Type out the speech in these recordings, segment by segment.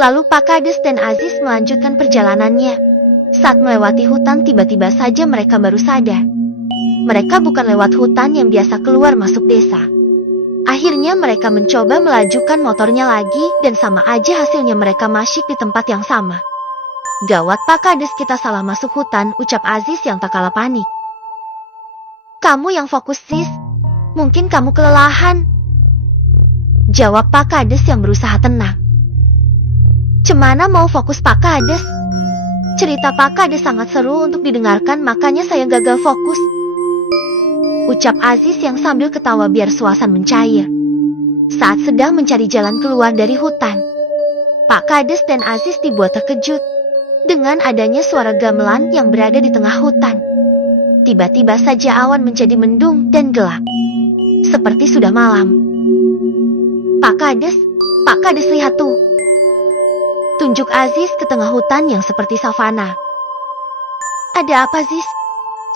Lalu Pak Kades dan Aziz melanjutkan perjalanannya. Saat melewati hutan tiba-tiba saja mereka baru sadar. Mereka bukan lewat hutan yang biasa keluar masuk desa. Akhirnya mereka mencoba melajukan motornya lagi dan sama aja hasilnya mereka masyik di tempat yang sama. Gawat Pak Kades, kita salah masuk hutan, ucap Aziz yang tak kalah panik. Kamu yang fokus sis, mungkin kamu kelelahan, jawab Pak Kades yang berusaha tenang. Cemana mau fokus Pak Kades? Cerita Pak Kades sangat seru untuk didengarkan, makanya saya gagal fokus, ucap Aziz yang sambil ketawa biar suasana mencair. Saat sedang mencari jalan keluar dari hutan, Pak Kades dan Aziz dibuat terkejut dengan adanya suara gamelan yang berada di tengah hutan. Tiba-tiba saja awan menjadi mendung dan gelap, seperti sudah malam. Pak Kades lihat tuh, tunjuk Aziz ke tengah hutan yang seperti savana. Ada apa Aziz?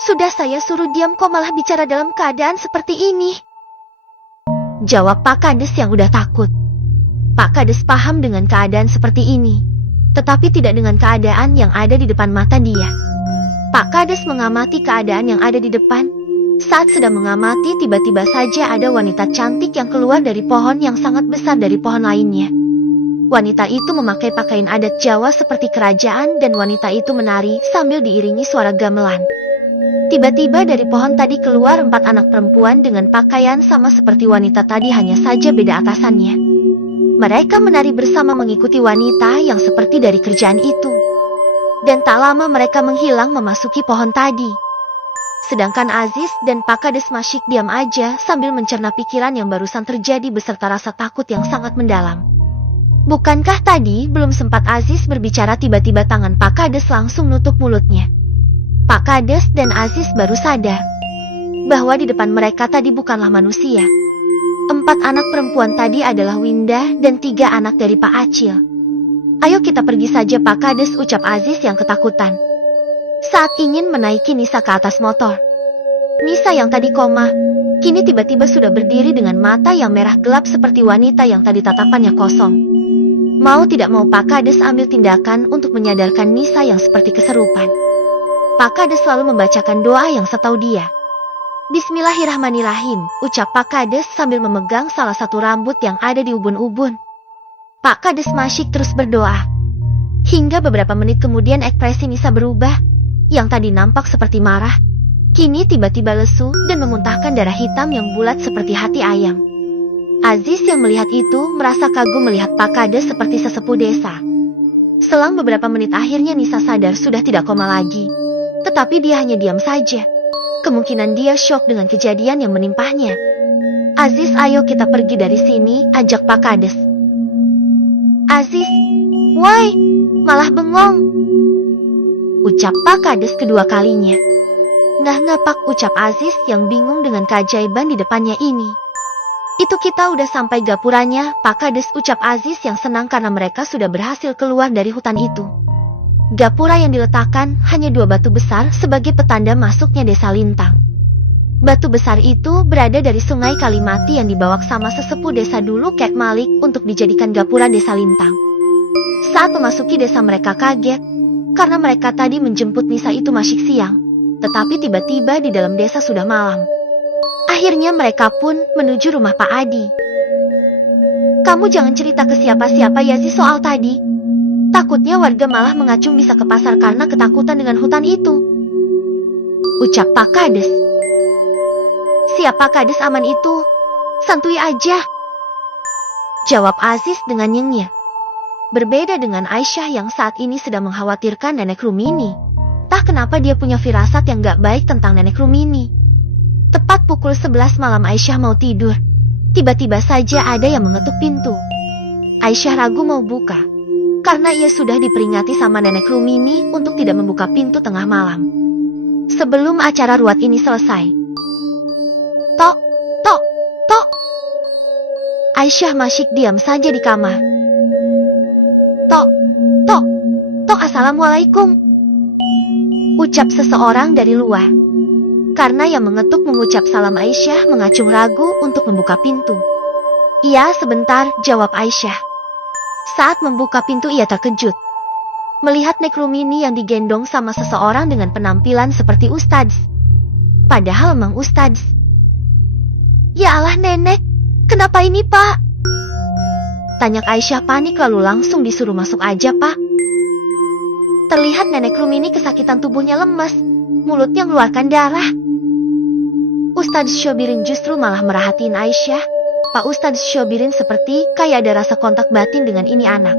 Sudah saya suruh diam kok malah bicara dalam keadaan seperti ini, jawab Pak Kades yang udah takut. Pak Kades paham dengan keadaan seperti ini, tetapi tidak dengan keadaan yang ada di depan mata dia. Pak Kades mengamati keadaan yang ada di depan. Saat sedang mengamati, tiba-tiba saja ada wanita cantik yang keluar dari pohon yang sangat besar dari pohon lainnya. Wanita itu memakai pakaian adat Jawa seperti kerajaan dan wanita itu menari sambil diiringi suara gamelan. Tiba-tiba dari pohon tadi keluar 4 anak perempuan dengan pakaian sama seperti wanita tadi, hanya saja beda atasannya. Mereka menari bersama mengikuti wanita yang seperti dari kerajaan itu. Dan tak lama mereka menghilang memasuki pohon tadi. Sedangkan Aziz dan Pak Kades masyik diam aja sambil mencerna pikiran yang barusan terjadi beserta rasa takut yang sangat mendalam. Bukankah tadi belum sempat Aziz berbicara, tiba-tiba tangan Pak Kades langsung nutup mulutnya. Pak Kades dan Aziz baru sadar bahwa di depan mereka tadi bukanlah manusia. 4 anak perempuan tadi adalah Winda dan 3 anak dari Pak Acil. Ayo kita pergi saja Pak Kades, ucap Aziz yang ketakutan. Saat ingin menaiki Nisa ke atas motor, Nisa yang tadi koma, kini tiba-tiba sudah berdiri dengan mata yang merah gelap seperti wanita yang tadi tatapannya kosong. Mau tidak mau Pak Kades ambil tindakan untuk menyadarkan Nisa yang seperti keserupan. Pak Kades selalu membacakan doa yang setahu dia. Bismillahirrahmanirrahim, ucap Pak Kades sambil memegang salah satu rambut yang ada di ubun-ubun. Pak Kades masyik terus berdoa. Hingga beberapa menit kemudian ekspresi Nisa berubah. Yang tadi nampak seperti marah, kini tiba-tiba lesu dan memuntahkan darah hitam yang bulat seperti hati ayam. Aziz yang melihat itu merasa kagum melihat Pak Kades seperti sesepuh desa. Selang beberapa menit akhirnya Nisa sadar sudah tidak koma lagi. Tetapi dia hanya diam saja. Kemungkinan dia syok dengan kejadian yang menimpahnya. Aziz, ayo kita pergi dari sini, ajak Pak Kades. Aziz, woi, malah bengong, ucap Pak Kades kedua kalinya. Nah Pak, ucap Aziz yang bingung dengan keajaiban di depannya ini. Itu kita udah sampai gapuranya, Pak Kades, ucap Aziz yang senang karena mereka sudah berhasil keluar dari hutan itu. Gapura yang diletakkan hanya 2 batu besar sebagai petanda masuknya desa Lintang. Batu besar itu berada dari sungai Kalimati yang dibawa sama sesepuh desa dulu Kek Malik untuk dijadikan gapura desa Lintang. Saat memasuki desa mereka kaget, karena mereka tadi menjemput Nisa itu masyik siang. Tetapi tiba-tiba di dalam desa sudah malam. Akhirnya mereka pun menuju rumah Pak Adi. Kamu jangan cerita ke siapa-siapa ya sih soal tadi. Takutnya warga malah mengacung bisa ke pasar karena ketakutan dengan hutan itu, ucap Pak Kades. Siapa Kades, aman itu, santuy aja, jawab Aziz dengan nyengir. Berbeda dengan Aisyah yang saat ini sedang mengkhawatirkan nenek Rumini. Entah kenapa dia punya firasat yang gak baik tentang nenek Rumini. Tepat pukul 11 malam Aisyah mau tidur. Tiba-tiba saja ada yang mengetuk pintu. Aisyah ragu mau buka, karena ia sudah diperingati sama nenek Rumini untuk tidak membuka pintu tengah malam sebelum acara ruat ini selesai. Tok, tok, tok. Aisyah masyik diam saja di kamar. Tok, tok, tok, assalamualaikum, ucap seseorang dari luar. Karena yang mengetuk mengucap salam, Aisyah mengacung ragu untuk membuka pintu. Iya sebentar, jawab Aisyah. Saat membuka pintu ia terkejut. Melihat Nek Rumini yang digendong sama seseorang dengan penampilan seperti Ustadz. Padahal Mang Ustadz. Ya Allah nenek, kenapa ini pak? Tanya Aisyah panik lalu langsung disuruh masuk aja pak. Terlihat Nenek Rumini kesakitan tubuhnya lemas, mulutnya mengeluarkan darah. Ustadz Shobirin justru malah merhatiin Aisyah. Pak Ustadz Shobirin seperti kayak ada rasa kontak batin dengan ini anak.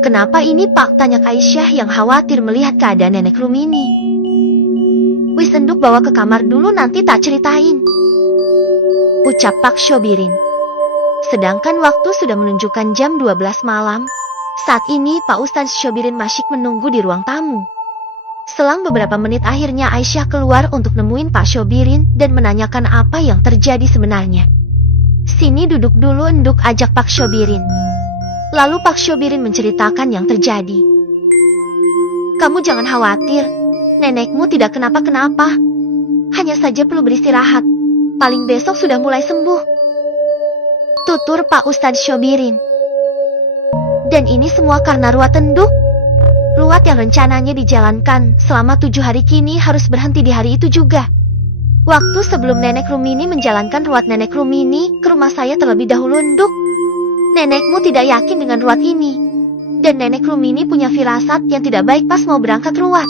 Kenapa ini pak? Tanya Aisyah yang khawatir melihat keadaan Nenek Rumini. Wis enduk bawa ke kamar dulu nanti tak ceritain. Ucap Pak Shobirin. Sedangkan waktu sudah menunjukkan jam 12 malam. Saat ini Pak Ustadz Shobirin masih menunggu di ruang tamu. Selang beberapa menit akhirnya Aisyah keluar untuk nemuin Pak Shobirin dan menanyakan apa yang terjadi sebenarnya. Sini duduk dulu enduk, ajak Pak Shobirin. Lalu Pak Shobirin menceritakan yang terjadi. Kamu jangan khawatir, nenekmu tidak kenapa-kenapa. Hanya saja perlu beristirahat. Paling besok sudah mulai sembuh. Tutur Pak Ustadz Shobirin. Dan ini semua karena ruat enduk. Ruat yang rencananya dijalankan selama 7 hari kini harus berhenti di hari itu juga. Waktu sebelum Nenek Rumini menjalankan ruat Nenek Rumini ke rumah saya terlebih dahulu enduk. Nenekmu tidak yakin dengan ruat ini. Dan Nenek Rumini punya firasat yang tidak baik pas mau berangkat ruat.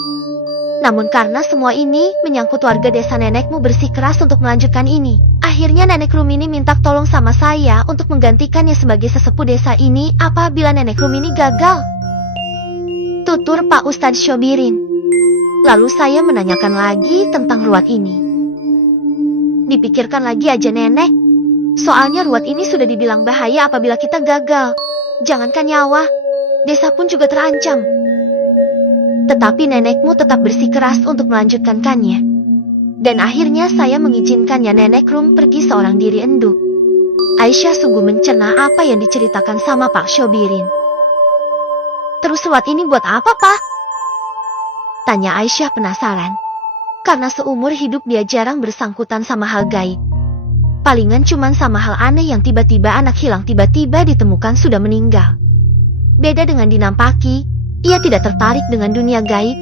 Namun karena semua ini menyangkut warga desa, nenekmu bersikeras untuk melanjutkan ini. Akhirnya Nenek Rumini minta tolong sama saya untuk menggantikannya sebagai sesepuh desa ini apabila Nenek Rumini gagal. Tutur Pak Ustadz Shobirin. Lalu saya menanyakan lagi tentang ruat ini. Dipikirkan lagi aja nenek. Soalnya ruat ini sudah dibilang bahaya apabila kita gagal. Jangankan nyawa, desa pun juga terancam. Tetapi nenekmu tetap bersikeras untuk melanjutkannya. Dan akhirnya saya mengizinkannya Nenek Rum pergi seorang diri enduk. Aisyah sungguh mencerna apa yang diceritakan sama Pak Shobirin. Terus ruat ini buat apa pak? Tanya Aisyah penasaran. Karena seumur hidup dia jarang bersangkutan sama hal gaib. Palingan cuman sama hal aneh yang tiba-tiba anak hilang tiba-tiba ditemukan sudah meninggal. Beda dengan dinampaki, ia tidak tertarik dengan dunia gaib,